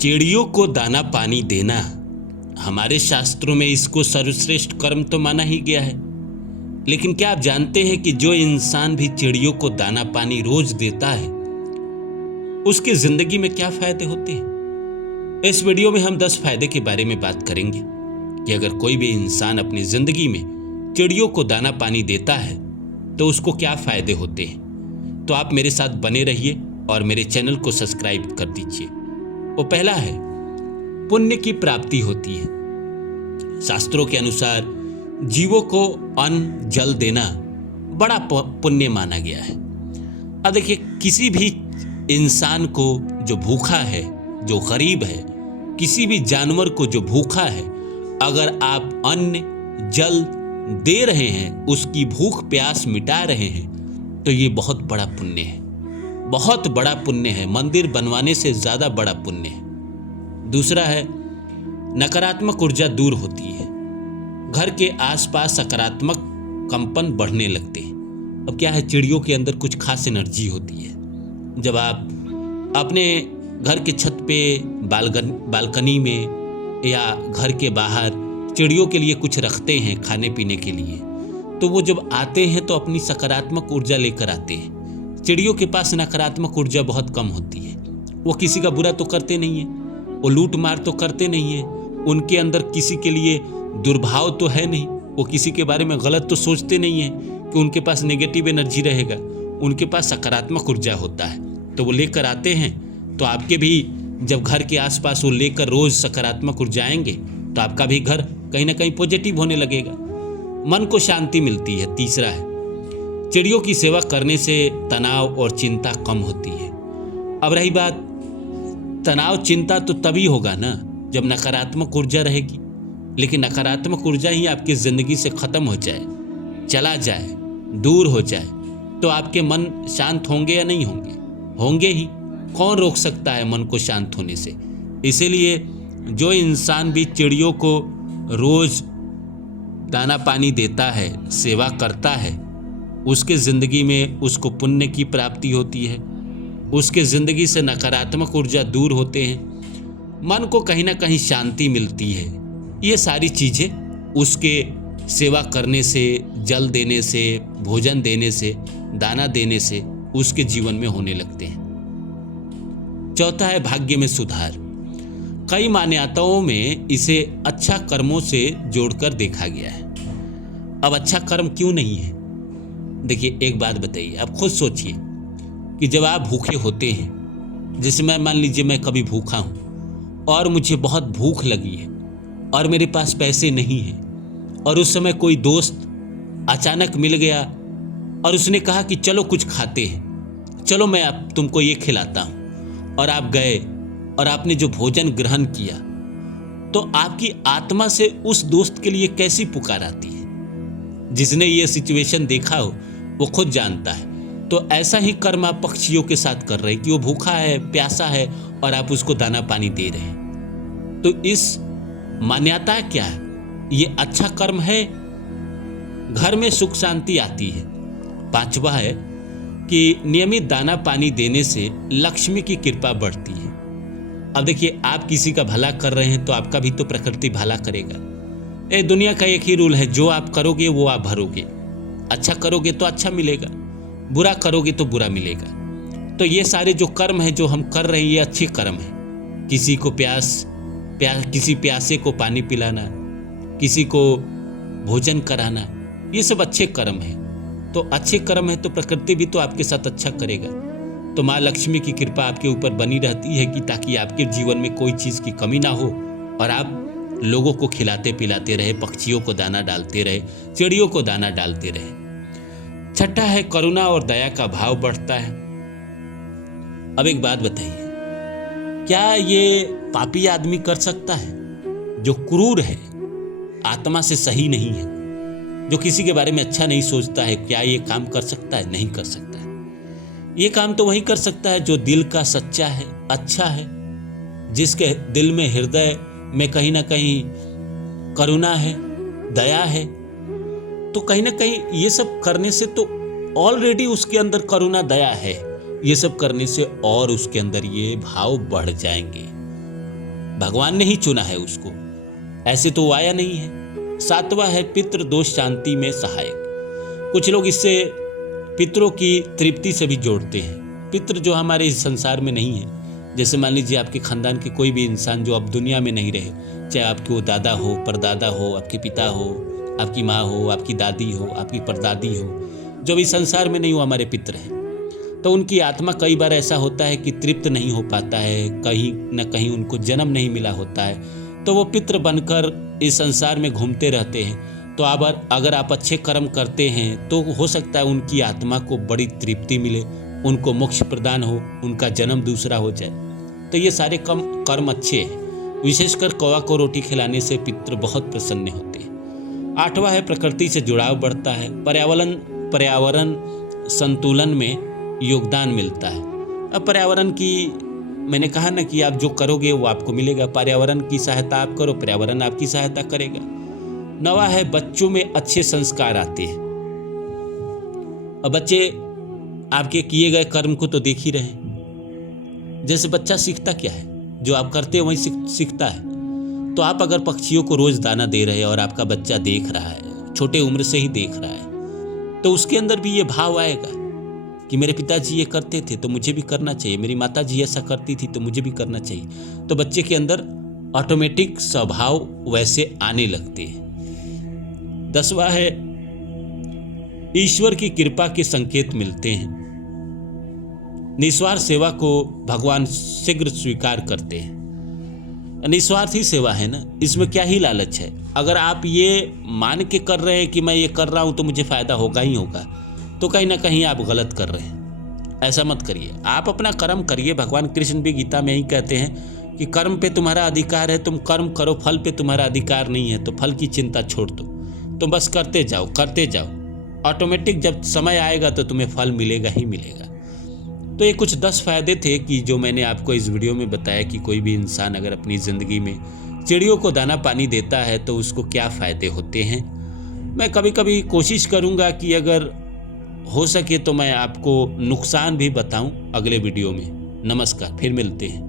चिड़ियों को दाना पानी देना, हमारे शास्त्रों में इसको सर्वश्रेष्ठ कर्म तो माना ही गया है। लेकिन क्या आप जानते हैं कि जो इंसान भी चिड़ियों को दाना पानी रोज देता है उसकी जिंदगी में क्या फायदे होते हैं? इस वीडियो में हम 10 फायदे के बारे में बात करेंगे कि अगर कोई भी इंसान अपनी जिंदगी में चिड़ियों को दाना पानी देता है तो उसको क्या फायदे होते हैं। तो आप मेरे साथ बने रहिए और मेरे चैनल को सब्सक्राइब कर दीजिए। वो पहला है, पुण्य की प्राप्ति होती है। शास्त्रों के अनुसार जीवों को अन्न जल देना बड़ा पुण्य माना गया है। अब देखिए, किसी भी इंसान को जो भूखा है, जो गरीब है, किसी भी जानवर को जो भूखा है, अगर आप अन्न जल दे रहे हैं, उसकी भूख प्यास मिटा रहे हैं, तो ये बहुत बड़ा पुण्य है, बहुत बड़ा पुण्य है। मंदिर बनवाने से ज़्यादा बड़ा पुण्य है। दूसरा है, नकारात्मक ऊर्जा दूर होती है। घर के आसपास सकारात्मक कंपन बढ़ने लगते हैं। अब क्या है, चिड़ियों के अंदर कुछ खास एनर्जी होती है। जब आप अपने घर के छत पे, बालकनी में या घर के बाहर चिड़ियों के लिए कुछ रखते हैं खाने पीने के लिए, तो वो जब आते हैं तो अपनी सकारात्मक ऊर्जा लेकर आते हैं। चिड़ियों के पास नकारात्मक ऊर्जा बहुत कम होती है। वो किसी का बुरा तो करते नहीं है, वो लूट मार तो करते नहीं है, उनके अंदर किसी के लिए दुर्भाव तो है नहीं, वो किसी के बारे में गलत तो सोचते नहीं है कि उनके पास नेगेटिव एनर्जी रहेगा। उनके पास सकारात्मक ऊर्जा होता है, तो वो लेकर आते हैं। तो आपके भी जब घर के आसपास वो लेकर रोज सकारात्मक ऊर्जा आएंगे तो आपका भी घर कहीं ना कहीं पॉजिटिव होने लगेगा, मन को शांति मिलती है। तीसरा है, चिड़ियों की सेवा करने से तनाव और चिंता कम होती है। अब रही बात, तनाव चिंता तो तभी होगा ना जब नकारात्मक ऊर्जा रहेगी। लेकिन नकारात्मक ऊर्जा ही आपकी ज़िंदगी से ख़त्म हो जाए, चला जाए, दूर हो जाए, तो आपके मन शांत होंगे या नहीं होंगे? होंगे ही। कौन रोक सकता है मन को शांत होने से? इसीलिए जो इंसान भी चिड़ियों को रोज़ दाना पानी देता है, सेवा करता है, उसके ज़िंदगी में उसको पुण्य की प्राप्ति होती है। उसके ज़िंदगी से नकारात्मक ऊर्जा दूर होते हैं, मन को कहीं ना कहीं शांति मिलती है। ये सारी चीज़ें उसके सेवा करने से, जल देने से, भोजन देने से, दाना देने से उसके जीवन में होने लगते हैं। चौथा है, भाग्य में सुधार। कई मान्यताओं में इसे अच्छा कर्मों से जोड़कर देखा गया है। अब अच्छा कर्म क्यों नहीं है? देखिए, एक बात बताइए, आप खुद सोचिए कि जब आप भूखे होते हैं, जैसे मैं मान लीजिए मैं कभी भूखा हूँ और मुझे बहुत भूख लगी है और मेरे पास पैसे नहीं हैं, और उस समय कोई दोस्त अचानक मिल गया और उसने कहा कि चलो कुछ खाते हैं, चलो मैं अब तुमको ये खिलाता हूँ, और आप गए और आपने जो भोजन ग्रहण किया, तो आपकी आत्मा से उस दोस्त के लिए कैसी पुकार आती है? जिसने ये सिचुएशन देखा हो वो खुद जानता है। तो ऐसा ही कर्म आप पक्षियों के साथ कर रहे हैं कि वो भूखा है, प्यासा है, और आप उसको दाना पानी दे रहे हैं। तो इस मान्यता क्या है? ये अच्छा कर्म है, घर में सुख शांति आती है। पांचवा है कि नियमित दाना पानी देने से लक्ष्मी की कृपा बढ़ती है। अब देखिए, आप किसी का भला कर रहे हैं तो आपका भी तो प्रकृति भला करेगा। ये दुनिया का एक ही रूल है, जो आप करोगे वो आप भरोगे। अच्छा करोगे तो अच्छा मिलेगा, बुरा करोगे तो बुरा मिलेगा। तो ये सारे जो कर्म है जो हम कर रहे हैं, ये अच्छे कर्म है। किसी को किसी प्यासे को पानी पिलाना, किसी को भोजन कराना, ये सब अच्छे कर्म है। तो अच्छे कर्म है तो प्रकृति भी तो आपके साथ अच्छा करेगा। तो माँ लक्ष्मी की कृपा आपके ऊपर बनी रहती है कि ताकि आपके जीवन में कोई चीज़ की कमी ना हो और आप लोगों को खिलाते पिलाते रहे, पक्षियों को दाना डालते रहे, चिड़ियों को दाना डालते रहे। छठा है, करुणा और दया का भाव बढ़ता है। अब एक बात बताइए, क्या ये पापी आदमी कर सकता है? जो क्रूर है, आत्मा से सही नहीं है, जो किसी के बारे में अच्छा नहीं सोचता है, क्या ये काम कर सकता है? नहीं कर सकता है। ये काम तो वही कर सकता है जो दिल का सच्चा है, अच्छा है, जिसके दिल में, हृदय में कहीं ना कहीं करुणा है, दया है। तो कहीं ना कहीं ये सब करने से तो ऑलरेडी उसके अंदर करुणा, दया है। ये सब करने से और उसके अंदर ये भाव बढ़ जाएंगे। भगवान ने ही चुना है उसको, ऐसे तो वो आया नहीं है। सातवां है पितृ दोष शांति में सहायक। कुछ लोग इससे पितरों की तृप्ति से भी जोड़ते हैं। पितृ जो हमारे इस संसार में नहीं है, जैसे मान लीजिए आपके खानदान के कोई भी इंसान जो अब दुनिया में नहीं रहे, चाहे आपके वो दादा हो, परदादा हो, आपके पिता हो, आपकी माँ हो, आपकी दादी हो, आपकी परदादी हो, जो भी संसार में नहीं हो, हमारे पितृ हैं। तो उनकी आत्मा कई बार ऐसा होता है कि तृप्त नहीं हो पाता है, कहीं न कहीं उनको जन्म नहीं मिला होता है, तो वो पितृ बनकर इस संसार में घूमते रहते हैं। तो अगर आप अच्छे कर्म करते हैं तो हो सकता है उनकी आत्मा को बड़ी तृप्ति मिले, उनको मोक्ष प्रदान हो, उनका जन्म दूसरा हो जाए। तो ये सारे कर्म अच्छे हैं। विशेषकर कौवा को रोटी खिलाने से पितृ बहुत प्रसन्न होते हैं। आठवां है प्रकृति से जुड़ाव बढ़ता है। पर्यावरण संतुलन में योगदान मिलता है। अब पर्यावरण की मैंने कहा ना कि आप जो करोगे वो आपको मिलेगा। पर्यावरण की सहायता आप करो, पर्यावरण आपकी सहायता करेगा। नवा है बच्चों में अच्छे संस्कार आते हैं। अब बच्चे आपके किए गए कर्म को तो देख ही रहे हैं। जैसे बच्चा सीखता क्या है, जो आप करते हैं वही सीखता है। तो आप अगर पक्षियों को रोज दाना दे रहे हैं और आपका बच्चा देख रहा है, छोटे उम्र से ही देख रहा है, तो उसके अंदर भी ये भाव आएगा कि मेरे पिताजी ये करते थे तो मुझे भी करना चाहिए, मेरी माताजी ऐसा करती थी तो मुझे भी करना चाहिए। तो बच्चे के अंदर ऑटोमेटिक स्वभाव वैसे आने लगते हैं। 10वां है ईश्वर की कृपा के संकेत मिलते हैं। निस्वार्थ सेवा को भगवान शीघ्र स्वीकार करते हैं। निस्वार्थी सेवा है ना, इसमें क्या ही लालच है। अगर आप ये मान के कर रहे हैं कि मैं ये कर रहा हूं तो मुझे फायदा होगा ही होगा, तो कहीं ना कहीं आप गलत कर रहे हैं। ऐसा मत करिए, आप अपना कर्म करिए। भगवान कृष्ण भी गीता में ही कहते हैं कि कर्म पे तुम्हारा अधिकार है, तुम कर्म करो, फल पे तुम्हारा अधिकार नहीं है। तो फल की चिंता छोड़ दो, तुम बस करते जाओ। ऑटोमेटिक जब समय आएगा तो तुम्हें फल मिलेगा ही मिलेगा। तो ये कुछ 10 फायदे थे कि जो मैंने आपको इस वीडियो में बताया कि कोई भी इंसान अगर अपनी ज़िंदगी में चिड़ियों को दाना पानी देता है तो उसको क्या फ़ायदे होते हैं। मैं कभी कभी कोशिश करूँगा कि अगर हो सके तो मैं आपको नुकसान भी बताऊं अगले वीडियो में। नमस्कार, फिर मिलते हैं।